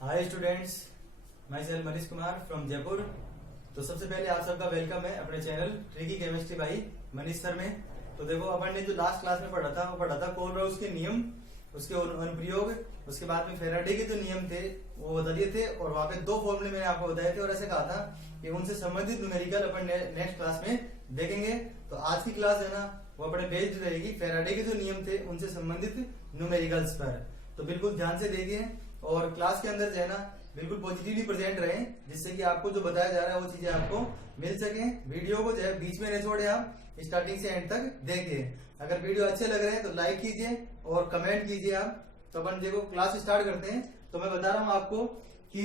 Hi students, मैं cell Manish Kumar from Jaipur. तो सबसे पहले आप सबका वेलकम है अपने channel tricky chemistry by Manish sir में। तो देखो, अपन ने जो लास्ट क्लास में पढ़ा था वो पढ़ा था कोलब्रुक के नियम, उसके अनुप्रयोग, उसके बाद में फेराडे के जो नियम थे वो बता दिए थे और वहां पे दो फॉर्मूले मैंने आपको बताए थे और ऐसे कहा था कि उनसे संबंधित न्यूमेरिकल अपन नेक्स्ट क्लास में देखेंगे। तो आज की क्लास है ना वो अपने बेस्ड रहेगी फेराडे के जो नियम थे उनसे संबंधित न्यूमेरिकल्स पर। तो बिल्कुल ध्यान से देखिए और क्लास के अंदर जो है ना बिल्कुल पॉजिटिवली प्रेजेंट रहें, जिससे कि आपको जो बताया जा रहा है वो चीजें आपको मिल सके। वीडियो को जो है बीच में न छोड़े, आप स्टार्टिंग से एंड तक देखिए। अगर वीडियो अच्छे लग रहे हैं तो लाइक कीजिए और कमेंट कीजिए आप। तो अपन देखो क्लास स्टार्ट करते हैं। तो मैं बता रहा हूँ आपको कि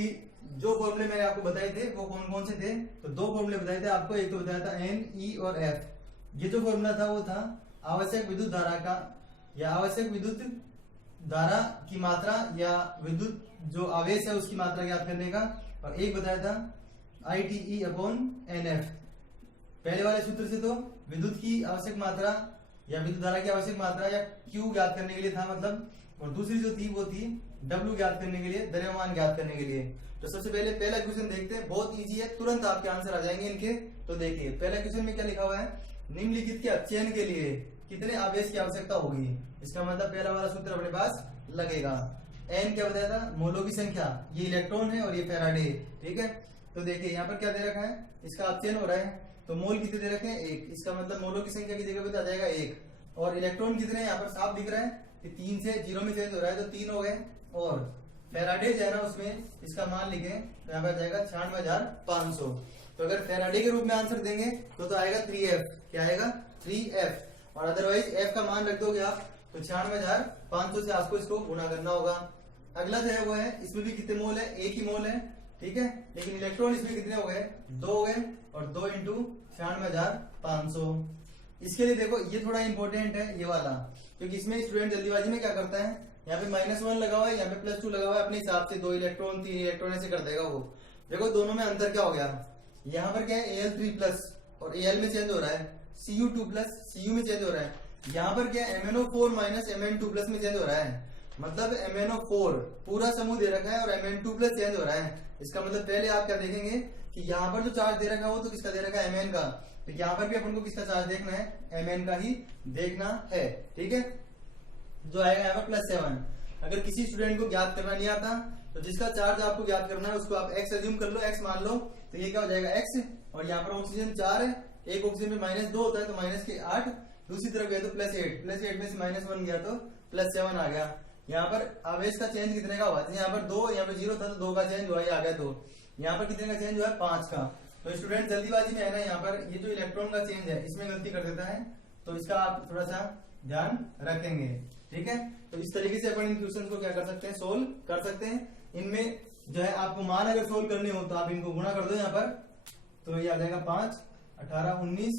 जो फॉर्मूले मैंने आपको बताए थे वो कौन कौन से थे। तो दो फॉर्मूले बताए थे आपको, एक तो बताया था एन, ई और एफ। ये जो फॉर्मूला था वो था आवश्यक विद्युत धारा का या आवश्यक विद्युत धारा की मात्रा या विद्युत जो आवेश है उसकी मात्रा ज्ञात करने का, और एक बताया था ITE अपॉन NF। पहले वाले सूत्र से तो विद्युत की आवश्यक मात्रा या विद्युत धारा की आवश्यक मात्रा या Q ज्ञात करने के लिए था मतलब, और दूसरी जो थी वो थी W ज्ञात करने के लिए, द्रव्यमान ज्ञात करने के लिए। तो सबसे पहले पहला क्वेश्चन देखते हैं, बहुत इजी है, तुरंत आपके आंसर आ जाएंगे इनके। तो देखिए पहला क्वेश्चन में क्या लिखा हुआ है, निम्नलिखित के अपचयन के लिए कितने आवेश की आवश्यकता होगी। इसका मतलब पहला वाला सूत्र अपने पास लगेगा। एन क्या बताया था, मोलों की संख्या, ये इलेक्ट्रॉन है और ये फेराडे, ठीक है। तो देखिए यहाँ पर क्या दे रखा है, इसका अपचयन हो रहा है तो मोल कितने दे रखे हैं, एक। इसका मतलब मोलों की संख्या की जगह पे आ जाएगा एक, और इलेक्ट्रॉन कितने हैं यहाँ पर साफ दिख रहा है कि 3 से 0 में चेंज हो रहा है तो 3 हो गए। और फेराडे जो है ना उसमें इसका मान लिखे तो यहाँ पर आ जाएगा 96,500। तो अगर फेराडे के रूप में आंसर देंगे तो आएगा 3F। क्या आएगा, 3F। और अदरवाइज F का मान रख दोगे आप तो 96,500 से आपको इसको गुणा करना होगा। अगला जो है वो है, इसमें भी कितने मोल है, एक ही मोल है, ठीक है। लेकिन इलेक्ट्रॉन इसमें कितने हो गए, 2 हो गए, और 2 इंटू 96,500। इसके लिए देखो ये थोड़ा इंपॉर्टेंट है ये वाला, क्योंकि इसमें स्टूडेंट जल्दीबाजी में क्या करता है, यहाँ पे -1 लगा हुआ है, यहाँ पे +2 लगा हुआ है, अपने हिसाब से 2 इलेक्ट्रॉन 3 इलेक्ट्रॉन ऐसे कर देगा वो। देखो दोनों में अंतर क्या हो गया, यहाँ पर क्या है Al3+ और Al में चेंज हो रहा है, Cu2+ Cu में चेंज हो रहा है। यहाँ पर क्या MnO4 Mn2+ में चेंज हो रहा है। मतलब MnO4 पूरा समूह दे रखा है और Mn2+ चेंज हो रहा है। इसका मतलब पहले आप क्या देखेंगे कि यहाँ पर जो चार्ज दे रखा है वो तो किसका दे रखा है, Mn का। तो यहाँ पर भी अपन को किसका चार्ज देखना है, Mn का ही देखना है, ठीक है। जो आएगा यहाँ पर +7। अगर किसी स्टूडेंट को ज्ञात करना नहीं आता तो जिसका चार्ज आपको ज्ञात करना है उसको आप x अज्यूम कर लो, x मान लो, तो ये क्या हो जाएगा x। और यहाँ पर ऑक्सीजन 4 है, एक ऑक्सीजन में -2 होता है तो -8, दूसरी तरफ गया तो +8 में से -1 गया तो +7 आ गया। यहाँ पर आवेश का चेंज कितने का हुआ, यहाँ पर 2, यहाँ पर 0 था तो 2 का चेंज हुआ, ये आ गया 2। यहाँ पर कितने का चेंज हुआ है, 5 का। तो स्टूडेंट जल्दीबाजी में है ना, यहाँ पर ये जो इलेक्ट्रॉन का चेंज है इसमें गलती कर देता है, तो इसका आप थोड़ा सा ध्यान रखेंगे, ठीक है। तो इस तरीके से अपन इन क्वेश्चन को क्या कर सकते हैं, सोल्व कर सकते हैं। इनमें जो है आपको मान अगर सोल्व करने हो तो आप इनको गुणा कर दो यहाँ पर, तो ये आ जाएगा 5, 18, 19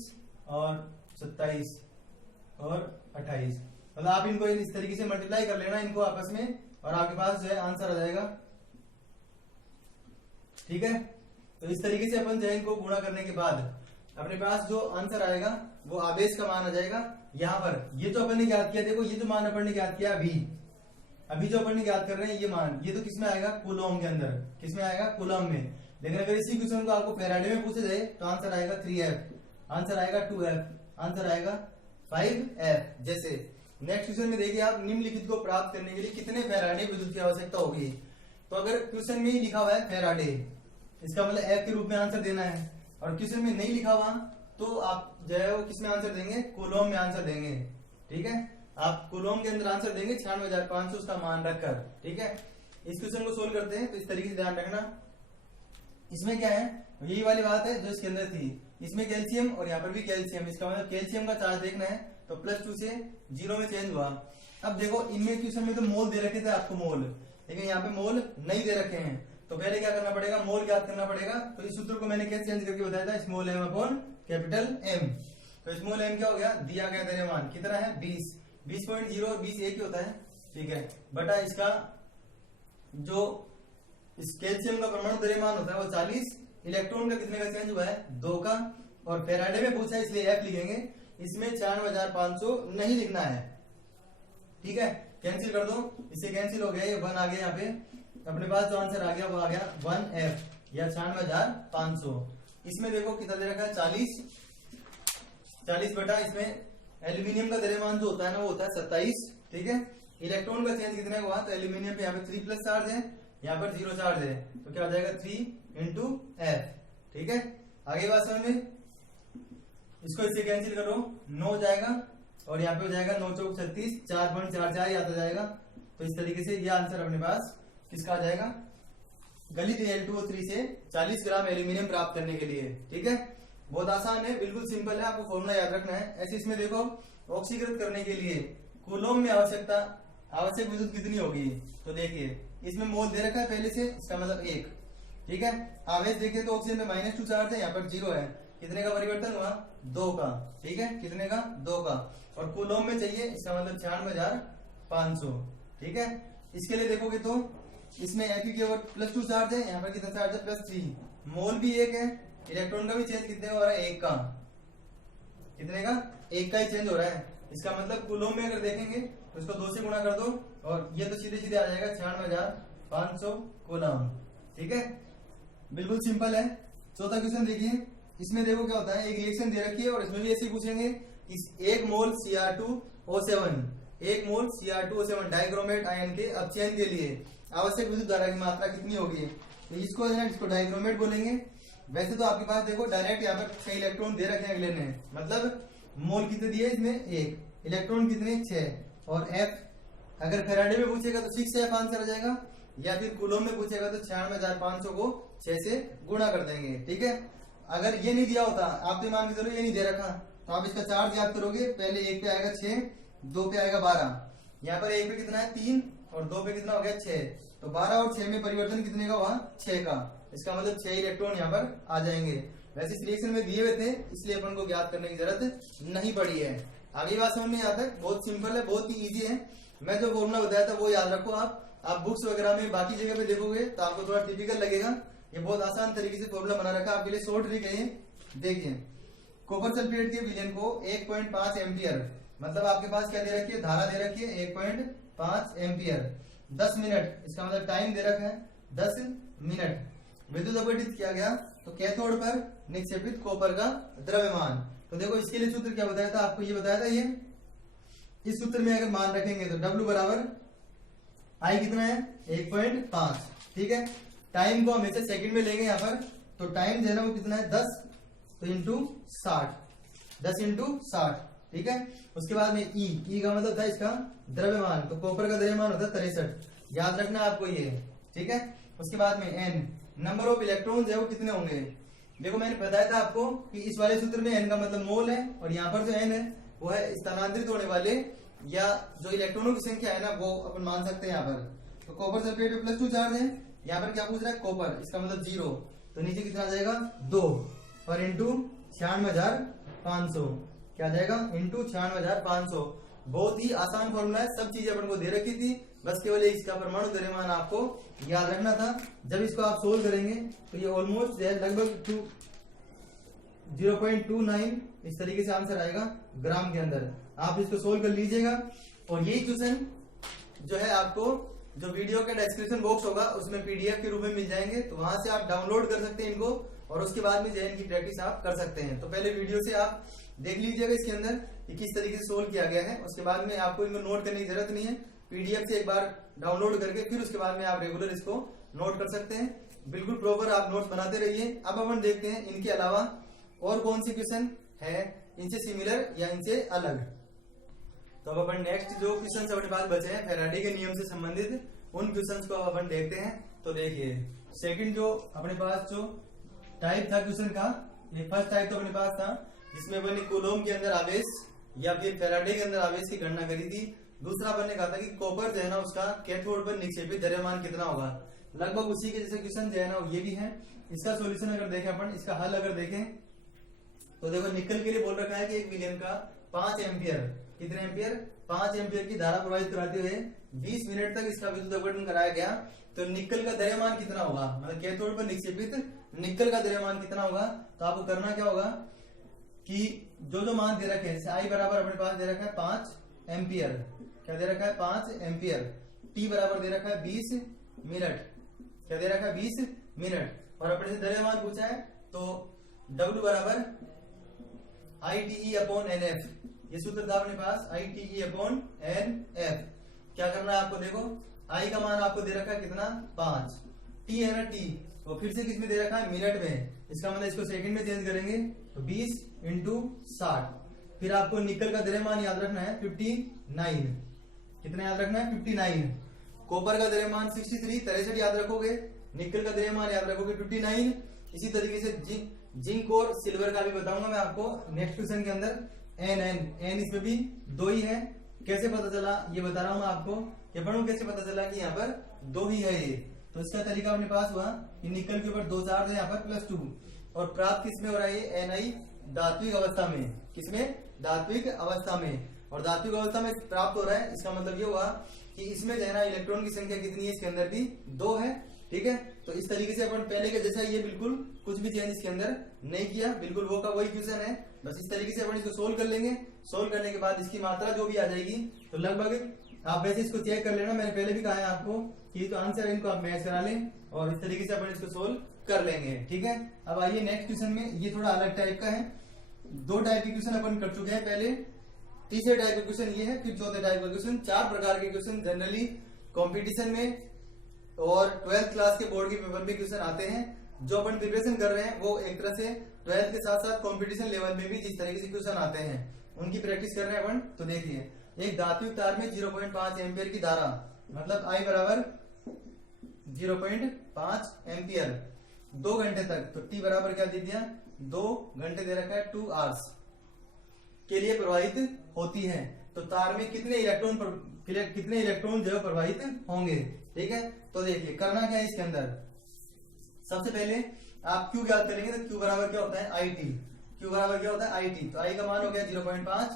और 27 और 28। मतलब आप इनको इस तरीके से मल्टीप्लाई कर लेना इनको आपस में, और आपके पास जो है आंसर आ जाएगा, ठीक है। तो इस तरीके से अपन जो है इनको गुणा करने के बाद अपने पास जो आंसर आएगा वो आवेश का मान आ जाएगा। यहाँ पर ये जो अपन ने ज्ञात किया, देखो ये जो मान अपन ने ज्ञात किया अभी जो अपन ने ज्ञात कर रहे हैं ये मान, ये तो किसमें आएगा, कूलॉम के अंदर, किसमें आएगा, कूलॉम में। लेकिन अगर इसी क्वेश्चन को आपको फेराडे में पूछे जाए तो आंसर आएगा 3F, आंसर आएगा 2F, आंसर आएगा 5F। जैसे नेक्स्ट क्वेश्चन में देखिए आप, निम्नलिखित को प्राप्त करने के लिए कितने फेराडे विद्युत की आवश्यकता होगी। तो अगर क्वेश्चन में ही लिखा हुआ है फेराडे, इसका मतलब F के रूप में आंसर देना है, और क्वेश्चन में नहीं लिखा हुआ तो आप जो है वो किसमें आंसर देंगे, कूलॉम में आंसर देंगे, ठीक है। आप कूलॉम के अंदर आंसर देंगे 96,500 उसका मान रखकर, ठीक है। इस क्वेश्चन को सोल्व करते हैं तो इस तरीके से ध्यान रखना। इसमें क्या है, यही वाली बात है जो इसके अंदर थी, इसमें कैल्शियम और यहाँ पर भी कैल्शियम। इसका मतलब कैल्शियम का चार्ज देखना है तो +2 से 0 में चेंज हुआ। अब देखो इनमें क्वेश्चन में तो मोल दे रखे थे आपको मोल, लेकिन यहाँ पे मोल नहीं दे रखे हैं। तो पहले क्या करना पड़ेगा, मोल ज्ञात करना पड़ेगा। तो इस सूत्र को मैंने कैसे चेंज करके बताया था, small m upon capital M। तो स्मॉल m क्या हो गया, दिया गया द्रव्यमान कितना है 20.0 और 20 एक ही होता है, ठीक है, बटा इसका जो इस कैल्शियम का परमाणु द्रव्यमान होता है वो 40, इलेक्ट्रॉन का कितने का चेंज हुआ है, 2 का, और फेराडे में पूछा है इसलिए F लिखेंगे। इसमें 96,500 नहीं लिखना है, ठीक है, कैंसिल कर दो, इससे कैंसिल हो गया, ये 1 आ गया यहाँ पे। अपने पास जो आंसर आ गया वो आ गया 1F या 96,500। इसमें देखो कितना दे रखा है 40 बटा इसमें एल्यूमिनियम का द्रव्यमान जो होता है ना वो होता है 27, ठीक है। इलेक्ट्रॉन का चेंज कितने का हुआ, तो एल्यूमिनियम पे यहाँ पे 3 प्लस चार्ज है, यहाँ पर 0 चार्ज है, तो क्या हो जाएगा 3 into F, ठीक है। आगे बात समझ में, इसको इससे कैंसिल करो 9 हो जाएगा और यहाँ पे हो जाएगा 9 चौक 36, 4.44 याद आ जाएगा। तो इस तरीके से ये आंसर अपने पास किसका आ जाएगा, गलित Al2O3 से 40 ग्राम एल्यूमिनियम प्राप्त करने के लिए, ठीक है। बहुत आसान है, बिल्कुल सिंपल है, आपको फॉर्मूला याद रखना है। ऐसे इसमें देखो ऑक्सीकृत करने के लिए कूलोम में आवश्यक विद्युत कितनी होगी, तो देखिए इसमें मोल दे रखा है पहले से, इसका मतलब 1, ठीक है। आवेश देखें तो ऑक्सीजन में -2 चार्ज है, यहाँ पर 0 है, कितने का परिवर्तन हुआ 2 का, ठीक है, कितने का 2 का। और कूलोम में चाहिए, इसका मतलब 96,500, ठीक है। इसके लिए देखोगे तो इसमें Fe के ओर +2 चार्ज है, यहाँ पर कितना चार्ज है +3, मोल भी 1 है, इलेक्ट्रॉन का भी चेंज कितने का हो रहा है 1 का, कितने का 1 का ही चेंज हो रहा है। इसका मतलब कूलोम में अगर देखेंगे तो इसको 2 से गुणा कर दो और ये तो सीधे सीधे आ जाएगा 96,500 कूलम, ठीक है, बिल्कुल सिंपल है। चौथा क्वेश्चन देखिए, इसमें देखो क्या होता है, एक रिएक्शन दे रखी है और इसमें भी ऐसे पूछेंगे, 1 मोल Cr2O7 डाइक्रोमेट आयन के अपचयन के लिए आवश्यक विद्युत धारा की मात्रा कितनी होगी, तो इसको है ना, इसको डाइक्रोमेट बोलेंगे। वैसे तो आपके पास देखो डायरेक्ट यहाँ पर 6 इलेक्ट्रॉन दे रखे हैं अगले ने, मतलब मोल कितने दिए इसमें 1, इलेक्ट्रॉन कितने 6, और F अगर फैराडे में पूछेगा तो 6F आंसर आ जाएगा, या फिर कूलोम में पूछेगा तो 96,500 को 6 से गुणा कर देंगे, ठीक है। अगर ये नहीं दिया होता, आप तो मान के चलो ये नहीं दे रखा, तो आप इसका चार्ज याद करोगे, पहले 1 पे आएगा 6, 2 पे आएगा 12, यहाँ पर 1 पे कितना है 3 और 2 पे कितना हो गया 6, तो 12 और 6 में परिवर्तन कितने का हुआ 6 का, इसका मतलब 6 इलेक्ट्रॉन यहाँ पर आ जाएंगे। वैसे इस रिएक्शन में दिए हुए थे, इसलिए अपन को ज्ञात करने की जरूरत नहीं पड़ी है। आगे बात समझ में आता है, बहुत सिंपल है, बहुत ही इजी है। मैं जो फॉर्मूला बताया था वो याद रखो आप बुक्स वगैरह में बाकी जगह पे देखोगे तो आपको थोड़ा टिपिकल लगेगा, ये बहुत आसान तरीके से फॉर्मूला बना रखा है आपके लिए, शॉर्ट ट्रिक है ये। देखिए कॉपर सल्फेट के विलयन को 1.5 एम्पियर, मतलब आपके पास क्या दे रखी है, धारा दे रखी है 1.5 एम्पियर, 10 मिनट, इसका मतलब टाइम दे रखा है 10 मिनट, विद्युत अपघटित किया गया तो कैथोड पर निक्षेपित कॉपर का द्रव्यमान। तो देखो इसके लिए सूत्र क्या बताया था आपको, ये बताया था, ये इस सूत्र में अगर मान रखेंगे तो W बराबर I कितना है 1.5, ठीक है। टाइम को हमेशा सेकंड में लेंगे यहाँ पर, तो टाइम जो है ना वो कितना है 10 तो इंटू 60, 10 इंटू 60, ठीक है। उसके बाद में E का मतलब था इसका द्रव्यमान, तो कॉपर का द्रव्यमान होता है 63, याद रखना आपको ये, ठीक है। उसके बाद में N, नंबर ऑफ इलेक्ट्रॉन्स है वो कितने होंगे। देखो मैंने बताया था आपको कि इस वाले सूत्र में N का मतलब मोल है, और यहाँ पर जो N है वो है स्थानांतरित होने वाले या जो इलेक्ट्रॉनों की संख्या है ना, वो अपन मान सकते हैं यहाँ पर। तो कॉपर सल्फेट में +2 चार्ज है, यहाँ पर क्या पूछ रहा है कॉपर, इसका मतलब 0, तो नीचे कितना आ जाएगा 2 और इंटू 96,500, क्या आ जाएगा इंटू 96,500। बहुत ही आसान फॉर्मूला है, सब चीजें अपन को दे रखी थी, बस केवल इसका परमाणु द्रव्यमान आपको याद रखना था। जब इसको आप सोल्व करेंगे तो ये ऑलमोस्ट लगभग 0.29 इस तरीके से आंसर आएगा ग्राम के अंदर। आप इसको सोल्व कर लीजिएगा, और यही क्वेश्चन जो है आपको जो वीडियो का डिस्क्रिप्शन बॉक्स होगा उसमें PDF के रूप में मिल जाएंगे, तो वहां से आप डाउनलोड कर सकते हैं इनको, और उसके बाद में जैन की प्रैक्टिस आप कर सकते हैं। तो पहले वीडियो से आप देख लीजिएगा इसके अंदर कि किस तरीके से सोल्व किया गया है, उसके बाद में आपको इनको नोट करने की जरूरत नहीं है, PDF से एक बार डाउनलोड करके फिर उसके बाद में आप रेगुलर इसको नोट कर सकते हैं। बिल्कुल प्रॉपर आप नोट्स बनाते रहिए। अब अपन देखते हैं इनके अलावा और कौन से क्वेश्चन है इनसे सिमिलर या इनसे अलग। तो अब अपन नेक्स्ट जो क्वेश्चन अपने पास बचे हैं फैराडे के नियम से संबंधित, उन क्वेश्चंस को अपन देखते हैं। तो देखिए सेकंड जो अपने पास जो टाइप था क्वेश्चन का, ये फर्स्ट टाइप तो अपने पास था जिसमें अपन ने कूलोम के अंदर आवेश या फिर फैराडे के अंदर आवेश की गणना करी थी। दूसरा अपन ने कहा था कि कॉपर जो है ना उसका कैथोड पर निक्षेपित द्रव्यमान कितना होगा। लगभग उसी के जैसे क्वेश्चन जो है ना ये भी है। इसका सोल्यूशन अगर देखें अपन, इसका हल अगर देखें तो देखो निकल के लिए बोल रखा है कि एक विलयन का 5 एम्पियर, कितने एम्पियर 5 एम्पियर की धारा प्रवाहित कराते हुए 20 मिनट तक इसका विद्युत अपघटन कराया गया, तो निकल का द्रव्यमान कितना होगा, मतलब कैथोड पर निक्षेपित निकल का द्रव्यमान कितना होगा। तो आपको करना क्या होगा कि जो मान दे रखे हैं, आई बराबर अपने पास दे रखा है 5 एम्पियर, क्या दे रखा है 5 एम्पियर, टी बराबर दे रखा है 20 मिनट, क्या दे रखा है 20 मिनट। और अपने से द्रव्यमान पूछा है तो W बराबर ITE/NF, ये सूत्र था अपने पास ITE/NF। क्या करना है आपको, देखो I का मान आपको दे रखा है कितना 5, T है ना T, तो फिर से किसमें दे रखा है मिनट में, इसका मतलब इसको सेकंड में चेंज करेंगे तो 20 × 60। फिर आपको निकल का द्रव्यमान याद रखना है 59, कितना याद रखना है 59। कॉपर का द्रव्यमान 63 63 याद रखोगे, निकल का द्रव्यमान याद रखोगे 59। इसी तरीके से जिंक और सिल्वर का भी बताऊंगा मैं आपको नेक्स्ट क्वेश्चन के अंदर। एन इसमें भी 2 ही है, कैसे पता चला ये बता रहा हूं मैं आपको, ये पढ़ू कैसे पता चला कि यहाँ पर 2 ही है ये। तो इसका तरीका अपने पास हुआ कि निकल के ऊपर 2 चार्ज है, यहाँ पर +2, और प्राप्त किसमें हो रहा है Ni धात्विक अवस्था में, किसमें धात्विक अवस्था में, और धात्विक अवस्था में प्राप्त हो रहा है। इसका मतलब ये हुआ कि इसमें जो है ना इलेक्ट्रॉन की संख्या कितनी है, इसके अंदर भी 2 है, ठीक है। तो इस तरीके से अपन पहले के जैसा ये बिल्कुल कुछ भी चेंज इसके अंदर नहीं किया, बिल्कुल वो का वही क्वेश्चन है, बस इस तरीके से अपन इसको सोल्व कर लेंगे। सोल्व करने के बाद इसकी मात्रा जो भी आ जाएगी तो लगभग आप वैसे इसको चेक कर लेना, मैंने पहले भी कहा है आपको कि तो आंसर इनको आप मैच करा लें और इस तरीके से अपन इसको सोल्व कर लेंगे, ठीक है। अब आइए नेक्स्ट क्वेश्चन में, ये थोड़ा अलग टाइप का है, 2 टाइप के क्वेश्चन अपन कर चुके हैं पहले, तीसरे टाइप का क्वेश्चन ये है, फिर चौथे टाइप का क्वेश्चन। 4 प्रकार के क्वेश्चन जनरली कंपटीशन में और 12th क्लास के बोर्ड के पेपर में क्वेश्चन आते हैं। जो अपन प्रिपरेशन कर रहे हैं वो एक तरह से 12th के साथ साथ कंपटीशन लेवल में भी जिस तरीके से क्वेश्चन आते हैं उनकी प्रैक्टिस कर रहे हैं अपन। तो देखिए, एक धात्विक तार में 0.5 एम्पियर की धारा, मतलब I बराबर 0.5 एम्पियर 2 घंटे तक, तो T बराबर क्या दे दिया 2 घंटे दे रखा है 2 आवर्स के लिए प्रवाहित होती है। तो तार में कितने इलेक्ट्रॉन जो प्रवाहित होंगे, ठीक है। तो देखिए करना क्या है इसके अंदर, सबसे पहले आप Q ज्ञात करेंगे तो Q बराबर क्या होता है IT, Q बराबर क्या होता है IT, तो I का मान हो गया 0.5,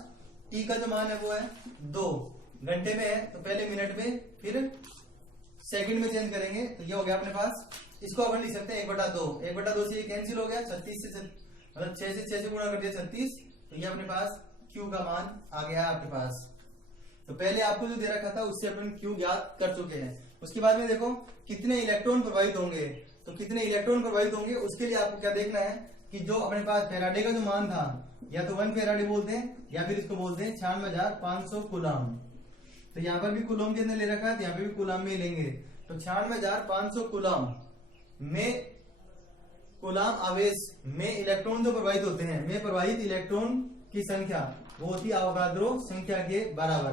T का जो मान है वो है 2 घंटे में है, तो पहले मिनट में फिर सेकंड में चेंज करेंगे, तो ये हो गया अपने पास। इसको अपन लिख सकते हैं 1/2, 1/2 से ये कैंसिल हो गया, 36 से मतलब 6 से 6 से गुणा कर दिया 36, तो ये अपने पास Q का मान आ गया है आपके पास। तो पहले आपको जो दे रखा था उससे अपन Q ज्ञात कर चुके हैं। उसके बाद में देखो कितने इलेक्ट्रॉन प्रवाहित होंगे, तो कितने इलेक्ट्रॉन प्रवाहित होंगे उसके लिए आपको क्या देखना है कि जो अपने पास फैराडे का जो मान था, या तो 1 फैराडे बोलते हैं या फिर इसको बोलते हैं 96,500 कूलम। तो यहाँ पर भी कूलम के अंदर ले रखा है, तो यहाँ पे भी कूलम में लेंगे, तो 96,500 कूलम में कूलम आवेश में इलेक्ट्रॉन जो प्रवाहित होते हैं, में प्रवाहित इलेक्ट्रॉन की संख्या वो होती है अवोगाद्रो संख्या के बराबर,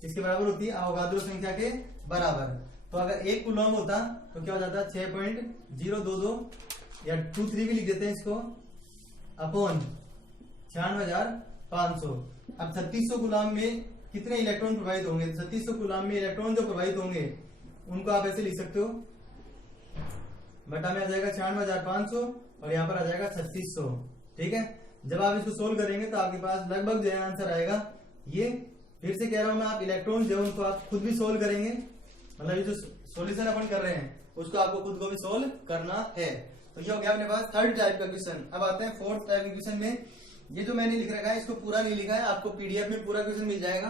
किसके बराबर होती है अवोगाद्रो संख्या के बराबर। तो अगर 1 कूलम होता तो क्या हो जाता 6.022 या 23 भी लिख देते हैं इसको, अपॉन 96,500। अब 3600 कूलम में कितने इलेक्ट्रॉन प्रवाहित होंगे, 3600 कूलम में इलेक्ट्रॉन जो प्रवाहित होंगे उनको आप ऐसे लिख सकते हो, बटा में आ जाएगा 96,500 और यहाँ पर आ जाएगा 3600, ठीक है। जब आप इसको सोल्व करेंगे तो आपके पास लगभग जो है आंसर आएगा ये। फिर से कह रहा हूं मैं, आप इलेक्ट्रॉन जो उनको आप खुद भी सोल्व करेंगे, मतलब ये जो सॉल्यूशन अपन कर रहे हैं उसको आपको खुद को भी सोल्व करना है। तो ये हो गया अपने पास 3rd टाइप का क्वेश्चन। अब आते हैं 4th टाइप के क्वेश्चन में। ये जो मैंने लिख रखा है इसको पूरा नहीं लिखा है, आपको पीडीएफ में पूरा क्वेश्चन मिल जाएगा,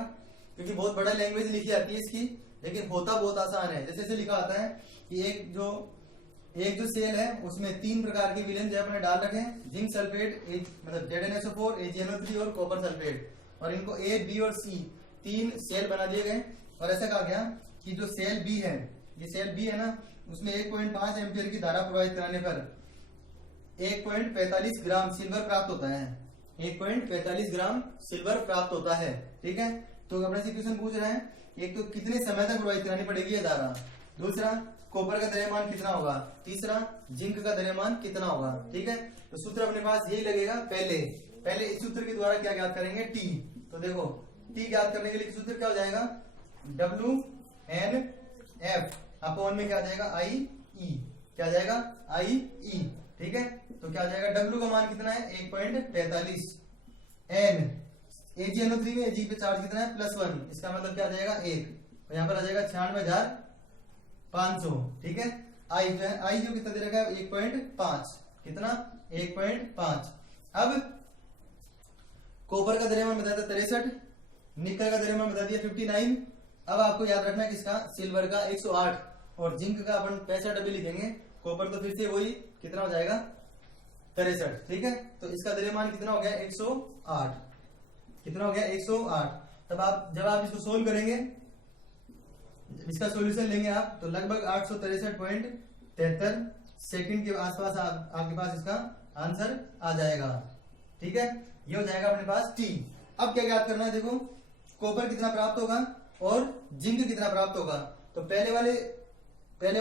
क्योंकि बहुत बड़ा लैंग्वेज लिखी आती है इसकी, लेकिन होता बहुत आसान है। जैसे लिखा आता है कि एक जो सेल है उसमें 3 प्रकार के विलेन जो अपने डाल रखे हैं, जिंक सल्फेट मतलब ZnSO4, AgNO3 और कॉपर सल्फेट, और इनको A, B और C 3 सेल बना दिए गए। और ऐसा कहा गया कि जो सेल B है, ये सेल B है ना, उसमें 1.5 एम्पियर की धारा प्रवाहित कराने पर 1.45 ग्राम सिल्वर प्राप्त होता है, 1.45 ग्राम सिल्वर प्राप्त होता है, ठीक है। तो अपने से क्वेश्चन पूछ रहे हैं, एक तो कितने समय तक प्रवाहित करानी पड़ेगी ये धारा, दूसरा कॉपर का द्रव्यमान कितना होगा, तीसरा जिंक का द्रव्यमान कितना होगा, ठीक है। तो सूत्र अपने पास यही लगेगा। पहले इस सूत्र के द्वारा क्या ज्ञात करेंगे, टी। तो देखो टी ज्ञात करने के लिए सूत्र क्या हो जाएगा, WNF अपॉन में क्या आ जाएगा IE, क्या आ जाएगा IE, ठीक है। तो क्या आ जाएगा, W का मान कितना है 1.45, N AgNO3 में Ag पे चार्ज कितना है +1, इसका मतलब क्या आ जाएगा 1, तो यहाँ पर आ जाएगा 96,500, ठीक है। I जो कितना दे रखा है 1.5, कितना 1.5। अब कॉपर का द्रव्यमान बता दिया 63, निकल का द्रव्यमान बता दिया 59। अब आपको याद रखना है किसका, सिल्वर का 108। और जिंक का अपन 65 अभी लिखेंगे, कॉपर तो फिर से वही कितना हो जाएगा 63, ठीक है। तो इसका द्रव्यमान कितना हो गया 108, कितना हो गया 108। तब आप जब आप इसको सोल्व करेंगे, इसका सॉल्यूशन लेंगे आप, तो लगभग 863.73 सेकंड के आसपास आपके पास इसका आंसर आ जाएगा, ठीक है। ये हो जाएगा अपने पास टी। अब क्या याद करना है, देखो कॉपर कितना प्राप्त होगा और जिंक कितना प्राप्त होगा। तो पहले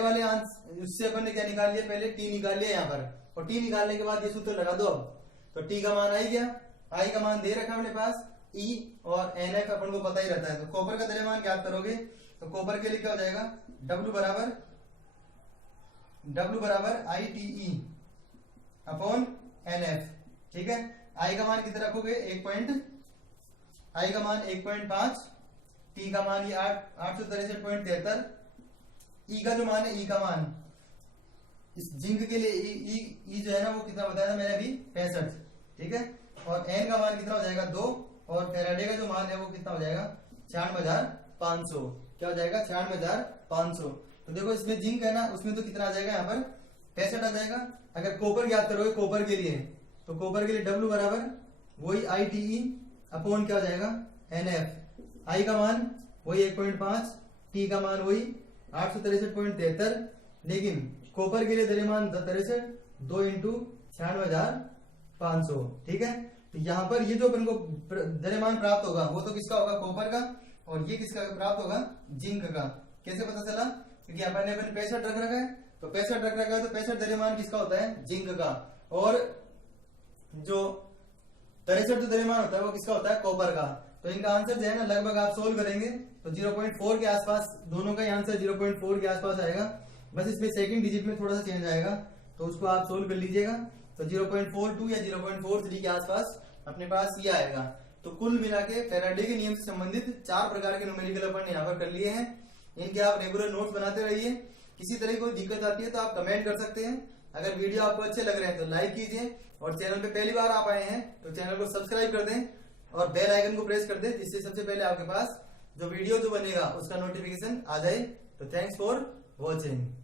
वाले आंसर उससे अपन ने क्या निकाल लिया, पहले टी निकाल लिया यहाँ पर, और टी निकालने के बाद ये सूत्र लगा दो। अब तो टी का मान आई गया, आई का मान दे रखा अपने पास, ई और एन एफ अपन को पता ही रहता है। तो कॉपर का द्रव्यमान क्या करोगे, तो कॉपर के लिए क्या हो जाएगा W बराबर I T E upon N F, ठीक है। आई का मान कितना रखोगे 1.5, टी का मान ये 863.73, ई का जो मान है, ई का मान इस जिंक के लिए ई जो है ना वो कितना बताया था मैंने अभी 65, ठीक है। और एन का मान कितना हो जाएगा 2, और फैराडे का जो मान है वो कितना हो जाएगा 96,500, क्या हो जाएगा 96,500। तो देखो इसमें जिंक है ना, उसमें तो कितना आ जाएगा यहाँ पर 65 आ जाएगा। अगर कॉपर याद करोगे कॉपर के लिए, तो कॉपर के लिए W बराबर वही आई टी ई अपॉन क्या हो जाएगा एन एफ। आई का मान वही 1.5, टी का मान वही 863.73, लेकिन कॉपर के लिए द्रव्यमान 63, 2 × 96,500, ठीक है। तो यहाँ पर ये जो अपन को द्रव्यमान प्राप्त होगा वो तो किसका होगा कॉपर का, और ये किसका प्राप्त होगा जिंक का। कैसे पता चला, क्योंकि अपन ने 65 रख रखा है, तो 65 रख रखा है, तो 65 द्रव्यमान किसका होता है जिंक का, और जो 63 जो द्रव्यमान होता है वो किसका होता है कॉपर का। तो इनका आंसर जो है ना लगभग आप सोल्व करेंगे तो 0.4 के आसपास, दोनों का ही आंसर 0.4 के आसपास आएगा। बस इसमें सेकंड डिजिट में थोड़ा सा चेंज आएगा, तो उसको आप सोल्व कर लीजिएगा। तो 0.42 या 0.43 के आसपास अपने पास ये आएगा। तो कुल मिला के फैराडे के नियम से संबंधित 4 प्रकार के न्यूमेरिकल अपन यहाँ पर कर लिए हैं। इनके आप रेगुलर नोट्स बनाते रहिए। किसी तरह की कोई दिक्कत आती है तो आप कमेंट कर सकते हैं। अगर वीडियो आपको अच्छे लग रहे हैं तो लाइक कीजिए, और चैनल पे पहली बार आप आए हैं तो चैनल को सब्सक्राइब कर दें और बेल आइकन को प्रेस कर दें, जिससे सबसे पहले आपके पास जो वीडियो जो बनेगा उसका नोटिफिकेशन आ जाए। तो थैंक्स फॉर वॉचिंग।